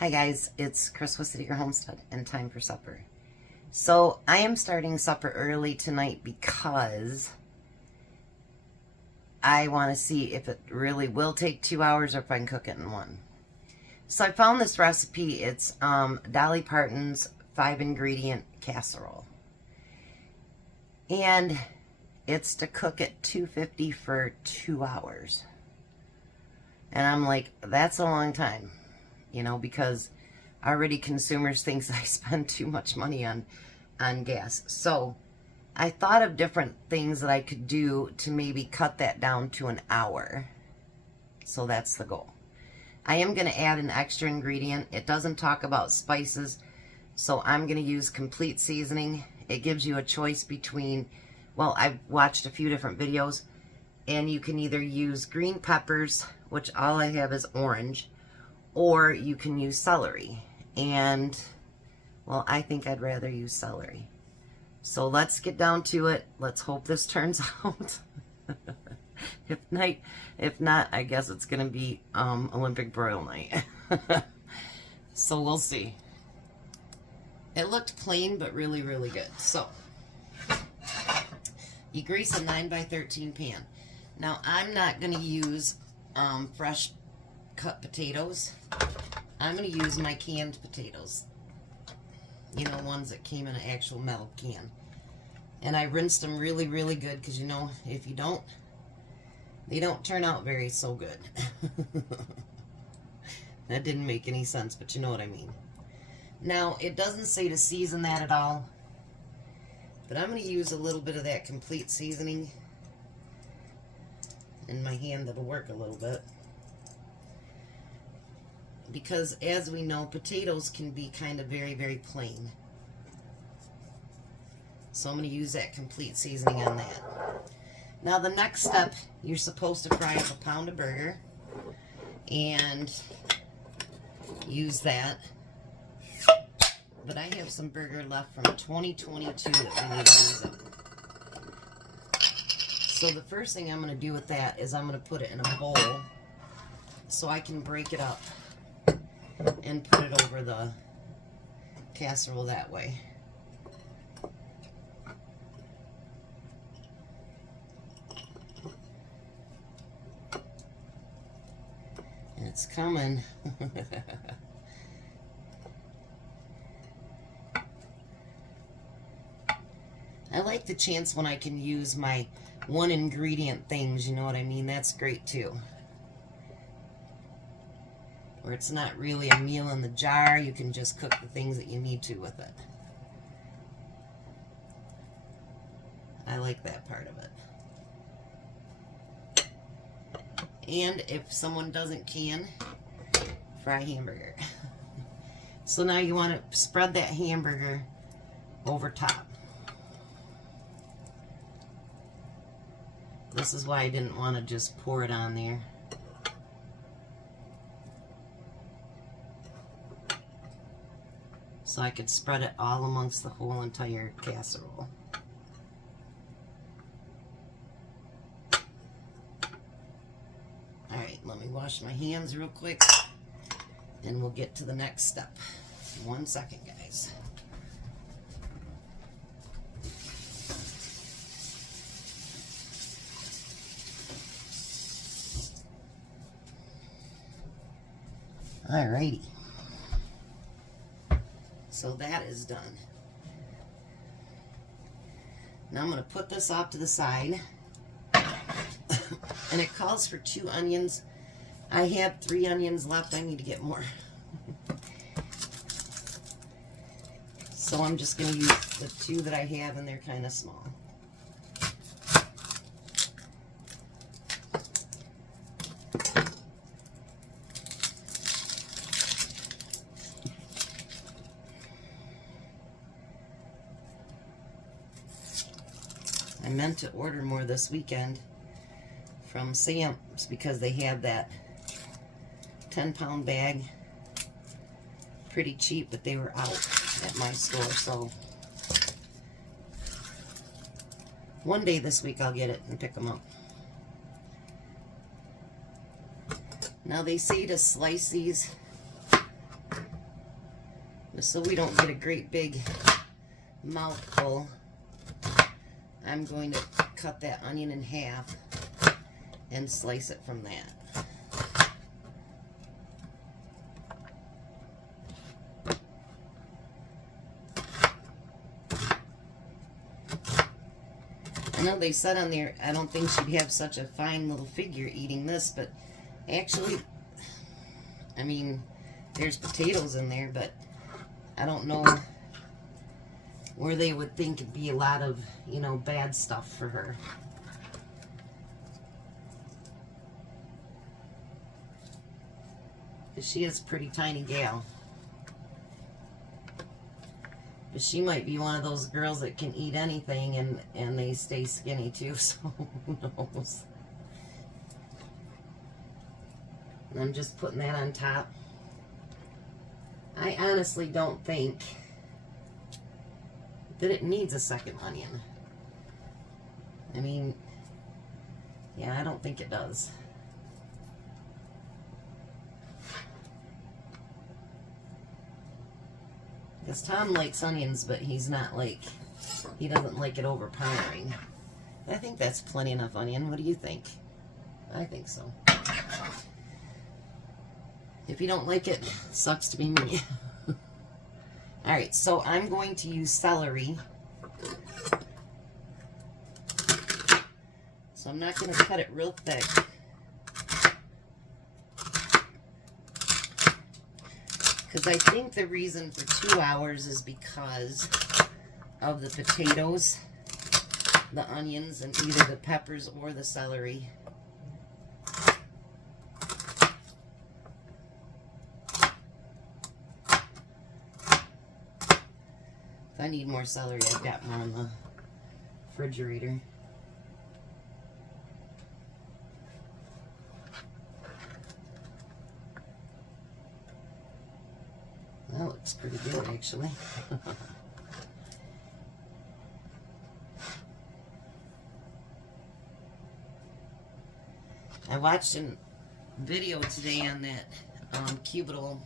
Hi guys, it's Chris with City Girl Homestead and time for supper. So I am starting supper early tonight because I want to see if it really will take 2 hours or if I can cook it in one. So I found this recipe. It's Dolly Parton's 5-ingredient casserole. And it's to cook at 250 for 2 hours. And I'm like, that's a long time. You know, because already consumers thinks I spend too much money on gas. So I thought of different things that I could do to maybe cut that down to an hour. So that's the goal. I am going to add an extra ingredient. It doesn't talk about spices, so I'm going to use complete seasoning. It gives you a choice between, well, I've watched a few different videos, and you can either use green peppers, which all I have is orange, or you can use celery. And, well, I think I'd rather use celery. So let's get down to it. Let's hope this turns out. If not, I guess it's going to be Olympic broil night. So we'll see. It looked plain, but really, really good. So, you grease a 9x13 pan. Now, I'm not going to use fresh cut potatoes. I'm going to use my canned potatoes. You know, ones that came in an actual metal can. And I rinsed them really, really good, because you know, if you don't, they don't turn out very so good. That didn't make any sense, but you know what I mean. Now, it doesn't say to season that at all, but I'm going to use a little bit of that complete seasoning in my hand. That'll work a little bit. Because, as we know, potatoes can be kind of very, very plain. So I'm going to use that complete seasoning on that. Now, the next step, you're supposed to fry up a pound of burger and use that. But I have some burger left from 2022 that we need to use up. So the first thing I'm going to do with that is I'm going to put it in a bowl so I can break it up and put it over the casserole that way. And it's coming. I like the chance when I can use my 1-ingredient things, you know what I mean? That's great too. Where it's not really a meal in the jar, you can just cook the things that you need to with it. I like that part of it. And if someone doesn't can, fry hamburger. So now you want to spread that hamburger over top. This is why I didn't want to just pour it on there. So I could spread it all amongst the whole entire casserole. Alright, let me wash my hands real quick and we'll get to the next step. 1 second, guys. Alrighty. So that is done. Now I'm going to put this off to the side. And it calls for 2 onions. I have 3 onions left. I need to get more. So I'm just going to use the 2 that I have, and they're kind of small. I meant to order more this weekend from Sam's because they have that 10-pound bag. Pretty cheap, but they were out at my store, so one day this week I'll get it and pick them up. Now they say to slice these so we don't get a great big mouthful, I'm going to cut that onion in half and slice it from that. I know they said on there, I don't think she'd have such a fine little figure eating this, but actually, I mean, there's potatoes in there, but I don't know where they would think it'd be a lot of, you know, bad stuff for her. Because she is a pretty tiny gal. But she might be one of those girls that can eat anything and they stay skinny too, so who knows. And I'm just putting that on top. I honestly don't think that it needs a second onion. I mean, yeah, I don't think it does. Because Tom likes onions, but he's not like, he doesn't like it overpowering. I think that's plenty enough onion. What do you think? I think so. If you don't like it, sucks to be me. Alright, so I'm going to use celery. So I'm not going to cut it real thick. Because I think the reason for 2 hours is because of the potatoes, the onions, and either the peppers or the celery. If I need more celery, I've got more in the refrigerator. That looks pretty good, actually. I watched a video today on that cubital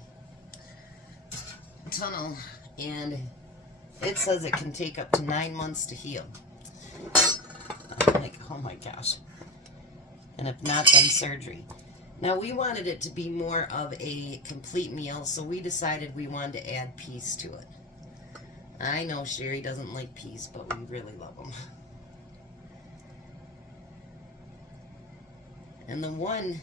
tunnel, and it says it can take up to 9 months to heal. I'm like, oh my gosh. And if not, then surgery. Now, we wanted it to be more of a complete meal, so we decided we wanted to add peas to it. I know Sherry doesn't like peas, but we really love them. And the one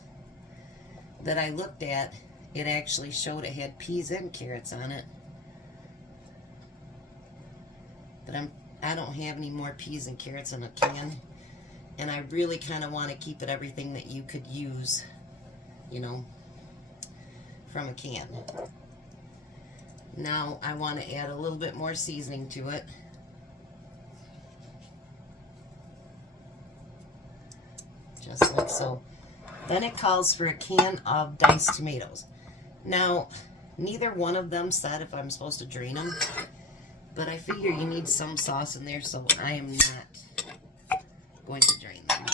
that I looked at, it actually showed it had peas and carrots on it. But I don't have any more peas and carrots in a can. And I really kind of want to keep it everything that you could use, you know, from a can. Now I want to add a little bit more seasoning to it. Just like so. Then it calls for a can of diced tomatoes. Now, neither one of them said if I'm supposed to drain them, but I figure you need some sauce in there, so I am not going to drain them.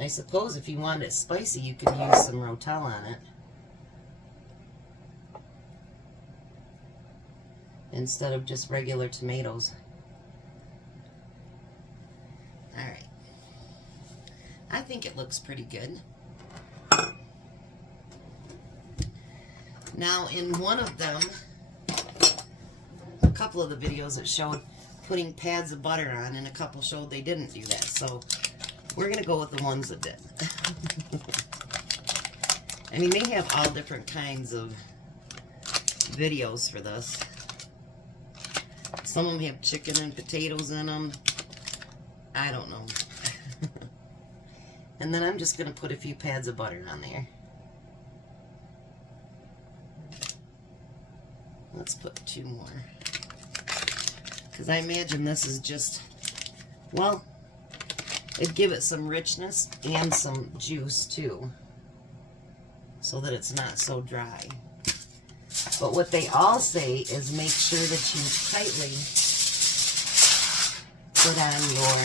I suppose if you wanted it spicy, you could use some Rotel on it instead of just regular tomatoes. Alright. I think it looks pretty good. Now, in one of them, a couple of the videos it showed putting pads of butter on, and a couple showed they didn't do that. So we're going to go with the ones that did. I mean, they have all different kinds of videos for this. Some of them have chicken and potatoes in them. I don't know. And then I'm just going to put a few pads of butter on there. Let's put 2 more. Because I imagine this is just, well, it'd give it some richness and some juice too, so that it's not so dry. But what they all say is make sure that you tightly put on your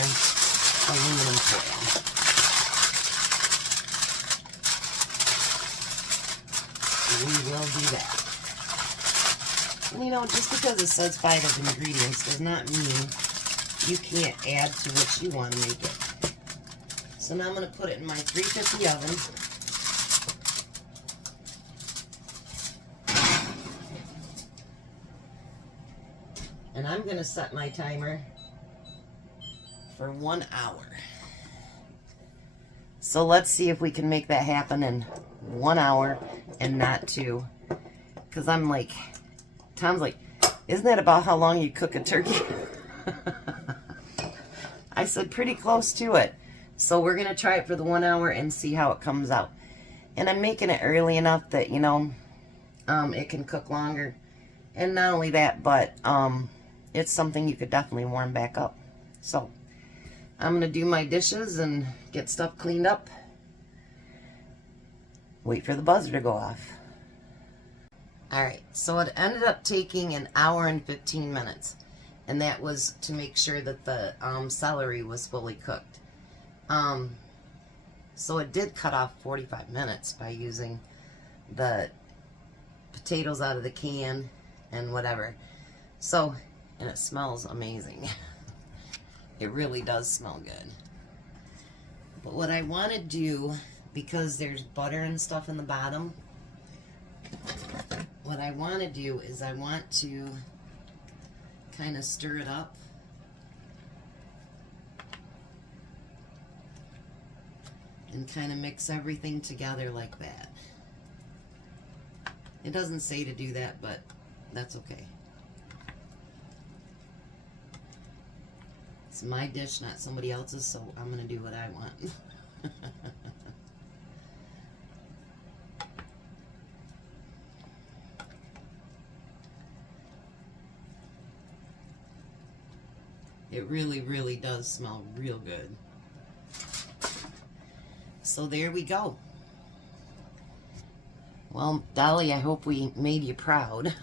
aluminum foil. do that. And you know, just because it says 5 of ingredients does not mean you can't add to what you want to make it. So now I'm going to put it in my 350 oven. And I'm going to set my timer for 1 hour. So let's see if we can make that happen in 1 hour and not 2. Because I'm like, Tom's like, isn't that about how long you cook a turkey? I said pretty close to it. So we're going to try it for the 1 hour and see how it comes out. And I'm making it early enough that, you know, it can cook longer. And not only that, but it's something you could definitely warm back up. So I'm going to do my dishes and get stuff cleaned up. Wait for the buzzer to go off. Alright, so it ended up taking 1 hour and 15 minutes. And that was to make sure that the celery was fully cooked. So it did cut off 45 minutes by using the potatoes out of the can and whatever. So, and it smells amazing. It really does smell good. But what I want to do, because there's butter and stuff in the bottom, what I want to do is I want to kind of stir it up. And kind of mix everything together like that. It doesn't say to do that, but that's okay. It's my dish, not somebody else's, so I'm going to do what I want. It really, really does smell real good. So there we go. Well, Dolly, I hope we made you proud.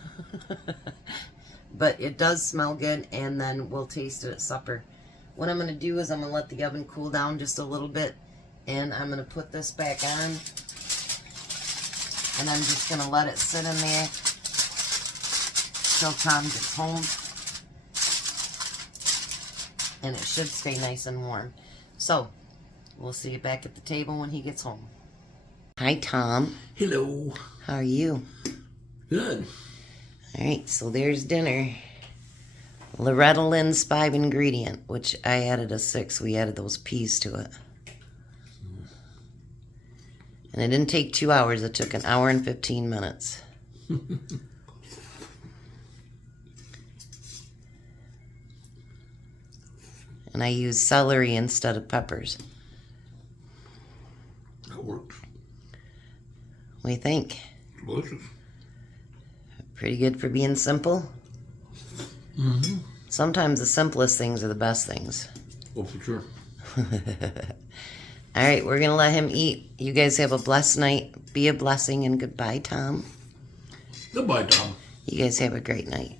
But it does smell good, and then we'll taste it at supper. What I'm going to do is I'm going to let the oven cool down just a little bit, and I'm going to put this back on, and I'm just going to let it sit in there till Tom gets home. And it should stay nice and warm. So, we'll see you back at the table when he gets home. Hi, Tom. Hello. How are you? Good. Alright, so there's dinner. Loretta Lynn's 5 ingredient, which I added a 6. We added those peas to it. And it didn't take 2 hours. It took 1 hour and 15 minutes. And I use celery instead of peppers. That works. What do you think? Delicious. Pretty good for being simple? Mm-hmm. Sometimes the simplest things are the best things. Oh, for sure. Alright, we're going to let him eat. You guys have a blessed night. Be a blessing, and goodbye, Tom. Goodbye, Tom. You guys have a great night.